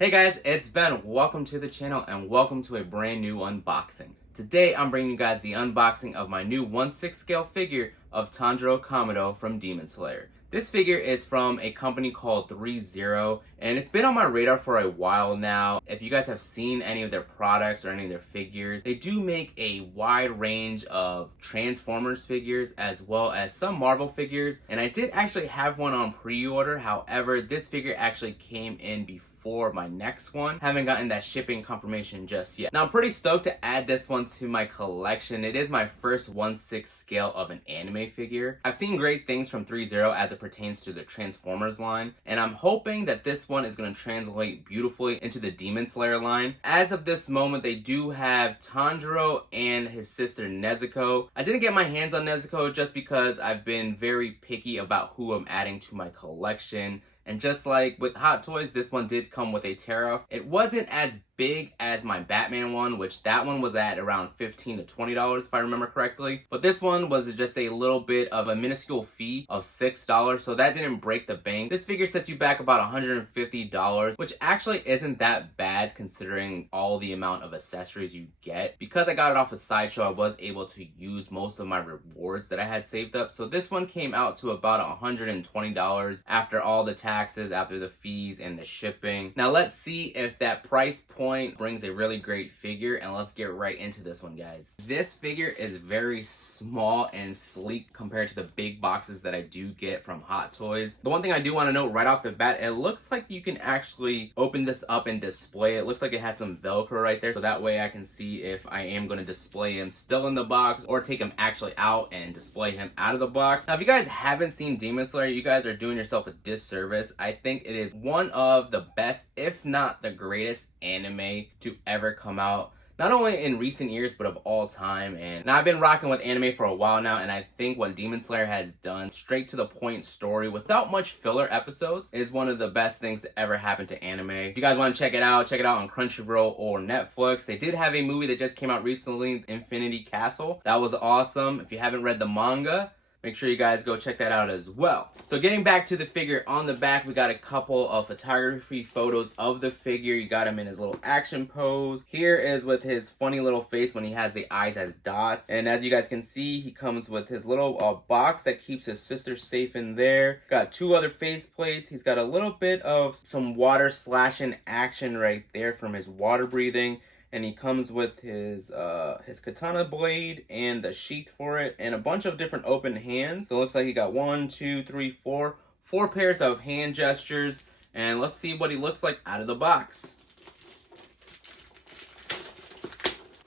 Hey guys, it's Ben. Welcome to the channel and welcome to a brand new unboxing. Today I'm bringing you guys the unboxing of my new 1/6 scale figure of Tanjiro Kamado from Demon Slayer. This figure is from a company called ThreeZero, and it's been on my radar for a while now. If you guys have seen any of their products or any of their figures, they do make a wide range of Transformers figures as well as some Marvel figures, and I did actually have one on pre-order. However, this figure actually came in before my next one. Haven't gotten that shipping confirmation just yet. Now I'm pretty stoked to add this one to my collection. It is my first 1/6 scale of an anime figure. I've seen great things from ThreeZero as it pertains to the Transformers line, and I'm hoping that this one is going to translate beautifully into the Demon Slayer line. As of this moment, they do have Tanjiro and his sister Nezuko. I didn't get my hands on Nezuko just because I've been very picky about who I'm adding to my collection. And just like with Hot Toys, this one did come with a tariff. It wasn't as big as my Batman one, which that one was at around $15 to $20 if I remember correctly. But this one was just a little bit of a minuscule fee of $6, so that didn't break the bank. This figure sets you back about $150, which actually isn't that bad considering all the amount of accessories you get. Because I got it off a Sideshow, I was able to use most of my rewards that I had saved up. So this one came out to about $120 after all the taxes, after the fees and the shipping. Now let's see if that price point brings a really great figure, and let's get right into this one, guys. This figure is very small and sleek compared to the big boxes that I do get from Hot Toys. The one thing I do want to note right off the bat, it looks like you can actually open this up and display it. It looks like it has some Velcro right there, so that way I can see if I am going to display him still in the box or take him actually out and display him out of the box. Now if you guys haven't seen Demon Slayer, you guys are doing yourself a disservice. I think it is one of the best, if not the greatest anime to ever come out, not only in recent years but of all time. And now I've been rocking with anime for a while now, and I think what Demon Slayer has done, straight to the point story without much filler episodes, is one of the best things to ever happen to anime. If you guys want to check it out on Crunchyroll or Netflix. They did have a movie that just came out recently, Infinity Castle. That was awesome. If you haven't read the manga, make sure you guys go check that out as well. So getting back to the figure, on the back we got a couple of photography photos of the figure. You got him in his little action pose. Here is with his funny little face when he has the eyes as dots. And as you guys can see, he comes with his little box that keeps his sister safe in there. Got two other face plates. He's got a little bit of some water slashing action right there from his water breathing. And he comes with his katana blade and the sheath for it and a bunch of different open hands. So it looks like he got 1, 2, 3, 4 pairs of hand gestures. And let's see what he looks like out of the box.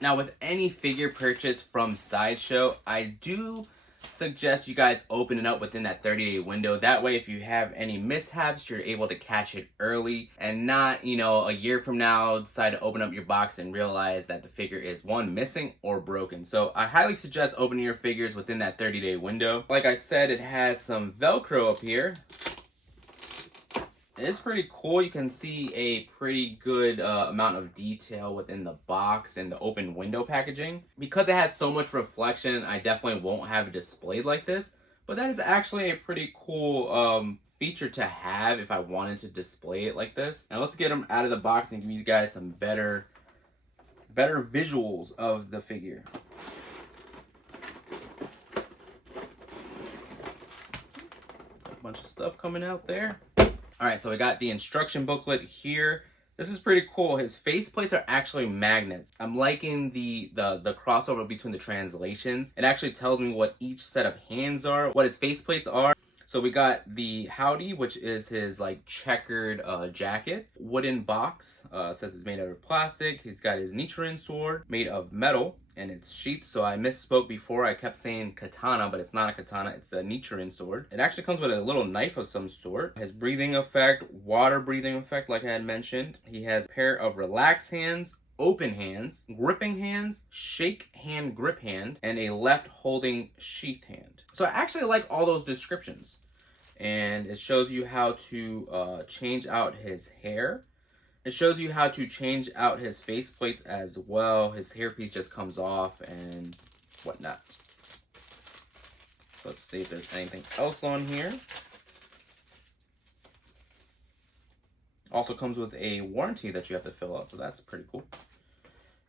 Now with any figure purchase from Sideshow, I do suggest you guys open it up within that 30-day window. That way if you have any mishaps, you're able to catch it early and not, a year from now decide to open up your box and realize that the figure is one, missing or broken. So I highly suggest opening your figures within that 30-day window. Like I said, it has some Velcro up here. It's pretty cool. You can see a pretty good amount of detail within the box and the open window packaging. Because it has so much reflection, I definitely won't have it displayed like this. But that is actually a pretty cool feature to have if I wanted to display it like this. Now let's get them out of the box and give you guys some better visuals of the figure. A bunch of stuff coming out there. Alright, so we got the instruction booklet here. This is pretty cool. His face plates are actually magnets. I'm liking the crossover between the translations. It actually tells me what each set of hands are, what his face plates are. So we got the Howdy, which is his checkered jacket. Wooden box, says it's made out of plastic. He's got his Nichiren sword made of metal and it's sheath. So I misspoke before. I kept saying katana, but it's not a katana. It's a Nichiren sword. It actually comes with a little knife of some sort. His breathing effect, water breathing effect, like I had mentioned. He has a pair of relaxed hands, open hands, gripping hands, shake hand, grip hand, and a left holding sheath hand. So I actually like all those descriptions. And it shows you how to change out his hair. It shows you how to change out his face plates as well. His hairpiece just comes off and whatnot. Let's see if there's anything else on here. Also comes with a warranty that you have to fill out, so that's pretty cool.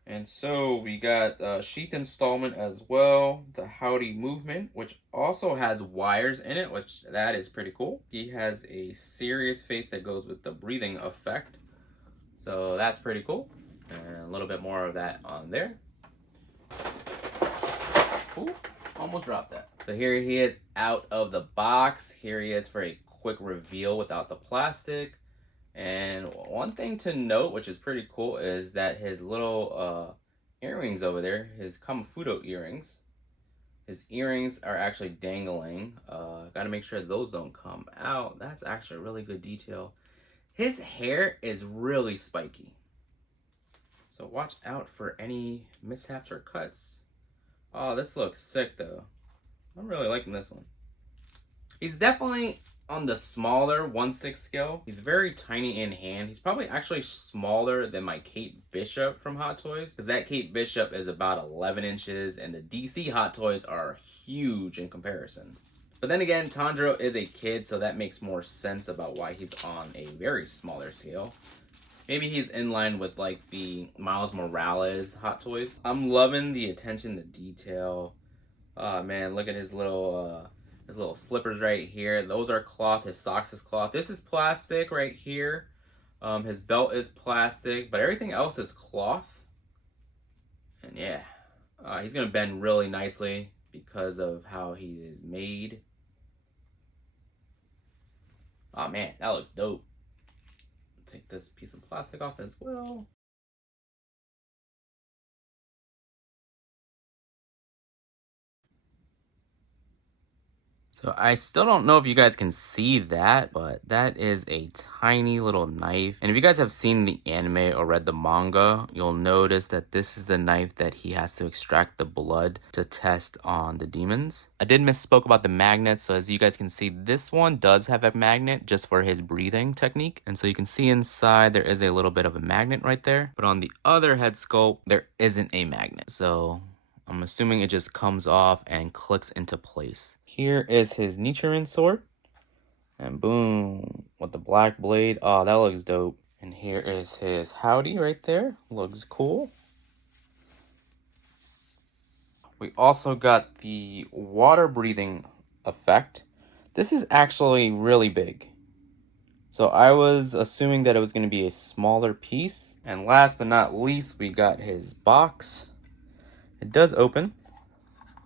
And so we got sheath installment as well, the Howdy movement, which also has wires in it, which that is pretty cool. He has a serious face that goes with the breathing effect, so that's pretty cool. And a little bit more of that on there. Ooh, almost dropped that. So here he is out of the box. Here he is for a quick reveal without the plastic. And one thing to note, which is pretty cool, is that his little earrings over there, his Kamafudo earrings, his earrings are actually dangling. Gotta make sure those don't come out. That's actually a really good detail. His hair is really spiky, so watch out for any mishaps or cuts. Oh, this looks sick though. I'm really liking this one. He's definitely on the smaller 1/6 scale. He's very tiny in hand. He's probably actually smaller than my Kate Bishop from Hot Toys, because that Kate Bishop is about 11 inches and the DC Hot Toys are huge in comparison. But then again, Tanjiro is a kid, so that makes more sense about why he's on a very smaller scale. Maybe he's in line with like the Miles Morales Hot Toys. I'm loving the attention to detail. Oh man, look at his little slippers right here. Those are cloth. His socks is cloth. This is plastic right here. His belt is plastic, but everything else is cloth. And yeah, he's gonna bend really nicely because of how he is made. Oh man, that looks dope. Take this piece of plastic off as well. So I still don't know if you guys can see that, but that is a tiny little knife. And if you guys have seen the anime or read the manga, you'll notice that this is the knife that he has to extract the blood to test on the demons. I did misspoke about the magnet, so as you guys can see, this one does have a magnet just for his breathing technique. And so you can see inside there is a little bit of a magnet right there. But on the other head sculpt, there isn't a magnet. So I'm assuming it just comes off and clicks into place. Here is his Nichiren sword. And boom, with the black blade. Oh, that looks dope. And here is his Howdy right there. Looks cool. We also got the water breathing effect. This is actually really big. So I was assuming that it was going to be a smaller piece. And last but not least, we got his box. It does open.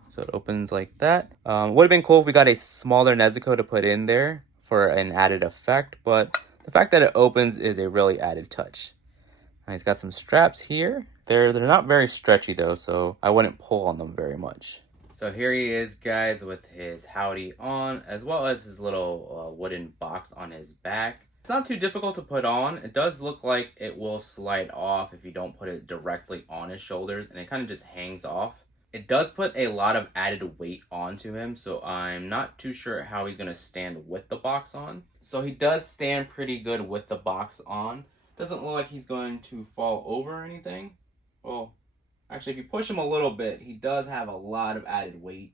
So it opens like that. Would have been cool if we got a smaller Nezuko to put in there for an added effect, but the fact that it opens is a really added touch. And he's got some straps here. They're not very stretchy though, so I wouldn't pull on them very much. So here he is, guys, with his Howdy on, as well as his little wooden box on his back. It's not too difficult to put on. It does look like it will slide off if you don't put it directly on his shoulders, and it kind of just hangs off. It does put a lot of added weight onto him, so I'm not too sure how he's going to stand with the box on. So he does stand pretty good with the box on. Doesn't look like he's going to fall over or anything. Well, actually, if you push him a little bit, he does have a lot of added weight.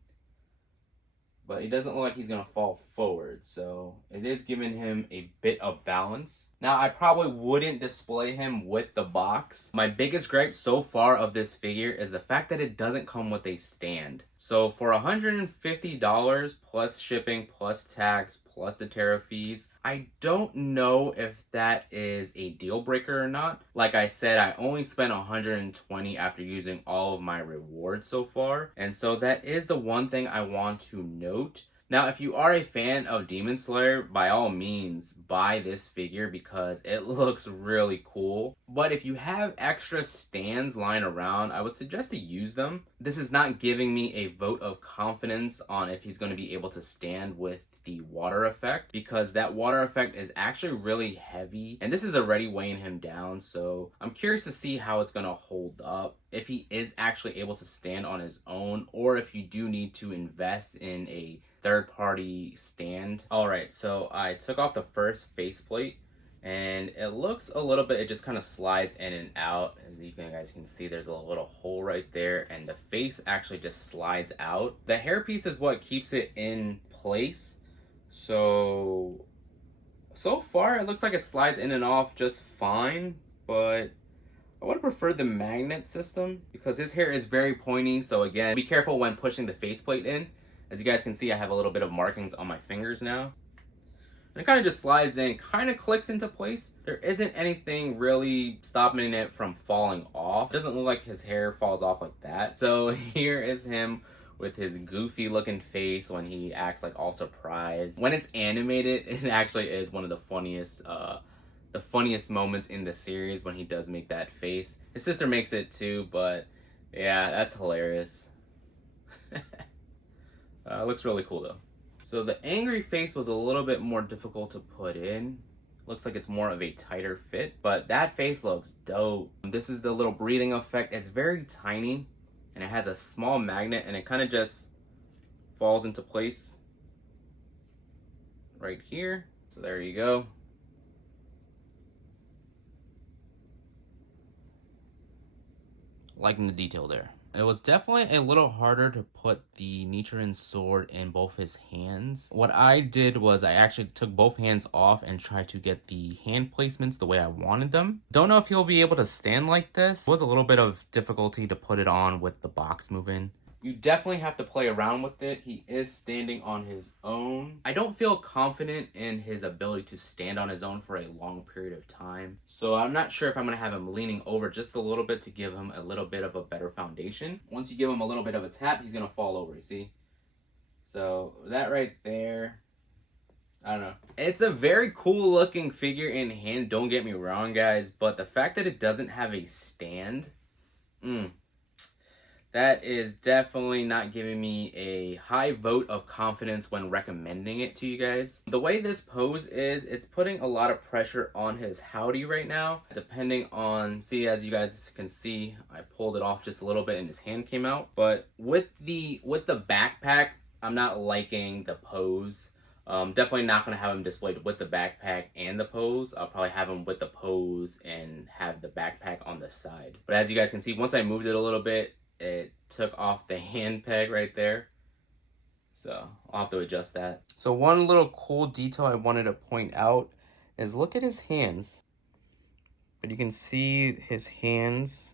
But he doesn't look like he's going to fall forward, so it is giving him a bit of balance. Now, I probably wouldn't display him with the box. My biggest gripe so far of this figure is the fact that it doesn't come with a stand. So for $150 plus shipping, plus tax, plus the tariff fees, I don't know if that is a deal breaker or not. Like I said, I only spent $120 after using all of my rewards so far. And so that is the one thing I want to note. Now, if you are a fan of Demon Slayer, by all means, buy this figure because it looks really cool. But if you have extra stands lying around, I would suggest to use them. This is not giving me a vote of confidence on if he's going to be able to stand with the water effect, because that water effect is actually really heavy and this is already weighing him down. So I'm curious to see how it's going to hold up, if he is actually able to stand on his own, or if you do need to invest in a third-party stand. All right, so I took off the first faceplate and it looks a little bit, it just kind of slides in and out. As you guys can see, there's a little hole right there and the face actually just slides out. The hairpiece is what keeps it in place. So So far, it looks like it slides in and off just fine, but I would have preferred the magnet system because his hair is very pointy. So again, be careful when pushing the faceplate in. As you guys can see, I have a little bit of markings on my fingers now. And it kind of just slides in, kind of clicks into place. There isn't anything really stopping it from falling off. It doesn't look like his hair falls off like that. So here is him with his goofy looking face when he acts like all surprised. When it's animated, it actually is one of the funniest moments in the series when he does make that face. His sister makes it too, but yeah, that's hilarious. Looks really cool though. So the angry face was a little bit more difficult to put in. Looks like it's more of a tighter fit, but that face looks dope. This is the little breathing effect. It's very tiny and it has a small magnet and it kind of just falls into place right here. So there you go. Liking the detail there. It was definitely a little harder to put the Nichiren sword in both his hands. What I did was I actually took both hands off and tried to get the hand placements the way I wanted them. Don't know if he'll be able to stand like this. It was a little bit of difficulty to put it on with the box moving. You definitely have to play around with it. He is standing on his own. I don't feel confident in his ability to stand on his own for a long period of time. So I'm not sure if I'm going to have him leaning over just a little bit to give him a little bit of a better foundation. Once you give him a little bit of a tap, he's going to fall over, you see? So that right there, I don't know. It's a very cool looking figure in hand, don't get me wrong, guys. But the fact that it doesn't have a stand, that is definitely not giving me a high vote of confidence when recommending it to you guys. The way this pose is, it's putting a lot of pressure on his howdy right now. Depending on, see, as you guys can see, I pulled it off just a little bit and his hand came out. But with the backpack, I'm not liking the pose. Definitely not going to have him displayed with the backpack and the pose. I'll probably have him with the pose and have the backpack on the side. But as you guys can see, once I moved it a little bit, it took off the hand peg right there. So I'll have to adjust that. So one little cool detail I wanted to point out is look at his hands. But you can see his hands.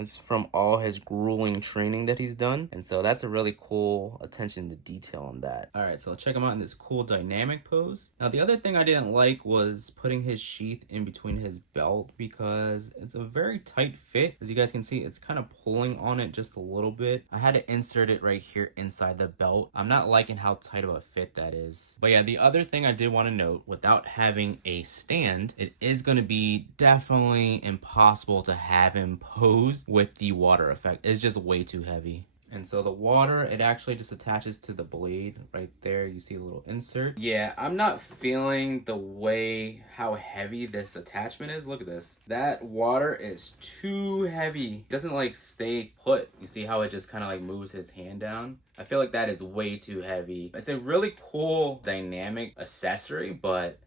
It's from all his grueling training that he's done. And so that's a really cool attention to detail on that. All right, so check him out in this cool dynamic pose. Now, the other thing I didn't like was putting his sheath in between his belt because it's a very tight fit. As you guys can see, it's kind of pulling on it just a little bit. I had to insert it right here inside the belt. I'm not liking how tight of a fit that is. But yeah, the other thing I did want to note, without having a stand, it is going to be definitely impossible to have him posed with the water effect. It's just way too heavy. And so the water, it actually just attaches to the blade right there. You see a little insert. Yeah, I'm not feeling how heavy this attachment is. Look at this. That water is too heavy. It doesn't like stay put. You see how it just kind of like moves his hand down? I feel like that is way too heavy. It's a really cool dynamic accessory, but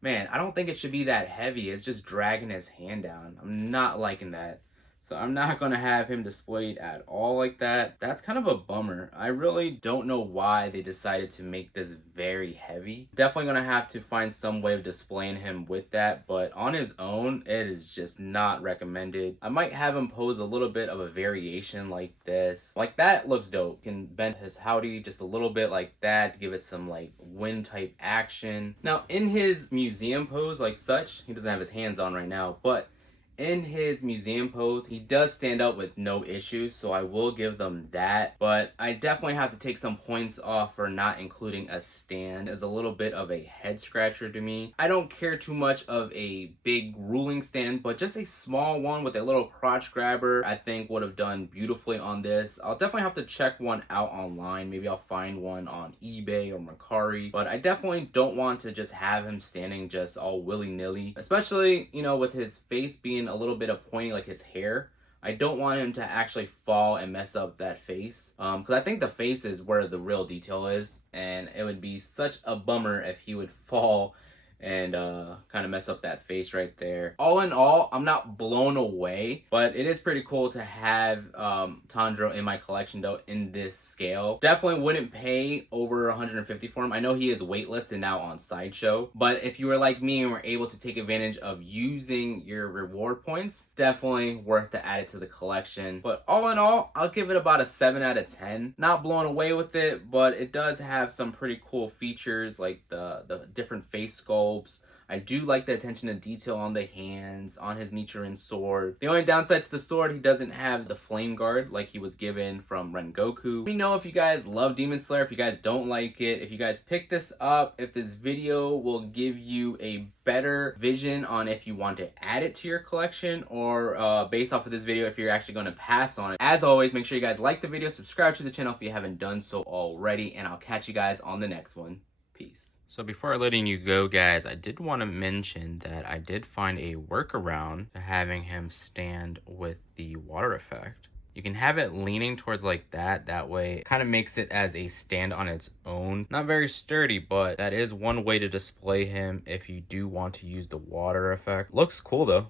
man, I don't think it should be that heavy. It's just dragging his hand down. I'm not liking that. So I'm not going to have him displayed at all like that. That's kind of a bummer. I really don't know why they decided to make this very heavy. Definitely going to have to find some way of displaying him with that, but on his own, it is just not recommended. I might have him pose a little bit of a variation like this. Like that looks dope. Can bend his howdy just a little bit like that to give it some like wind type action. Now in his museum pose like such, he doesn't have his hands on right now, but in his museum pose, he does stand up with no issues, so I will give them that. But I definitely have to take some points off for not including a stand. It's a little bit of a head scratcher to me. I don't care too much of a big ruling stand, but just a small one with a little crotch grabber I think would have done beautifully on this. I'll definitely have to check one out online. Maybe I'll find one on eBay or Mercari. But I definitely don't want to just have him standing just all willy-nilly, especially, you know, with his face being a little bit of pointy like his hair. I don't want him to actually fall and mess up that face, because I think the face is where the real detail is, and it would be such a bummer if he would fall and kind of mess up that face right there. All in all, I'm not blown away, but it is pretty cool to have Tanjiro in my collection though in this scale. Definitely wouldn't pay over 150 for him. I know he is waitlisted now on Sideshow, but if you were like me and were able to take advantage of using your reward points, definitely worth to add it to the collection. But all in all, I'll give it about a 7 out of 10. Not blown away with it, but it does have some pretty cool features like the different face sculpts. I do like the attention to detail on the hands, on his Nichiren sword. The only downside to the sword, he doesn't have the flame guard like he was given from Rengoku. Let me know if you guys love Demon Slayer, if you guys don't like it, if you guys pick this up, if this video will give you a better vision on if you want to add it to your collection, or based off of this video, if you're actually going to pass on it. As always, make sure you guys like the video, subscribe to the channel if you haven't done so already, and I'll catch you guys on the next one. Peace. So before letting you go, guys, I did want to mention that I did find a workaround to having him stand with the water effect. You can have it leaning towards like that. That way it kind of makes it as a stand on its own. Not very sturdy, but that is one way to display him if you do want to use the water effect. Looks cool though.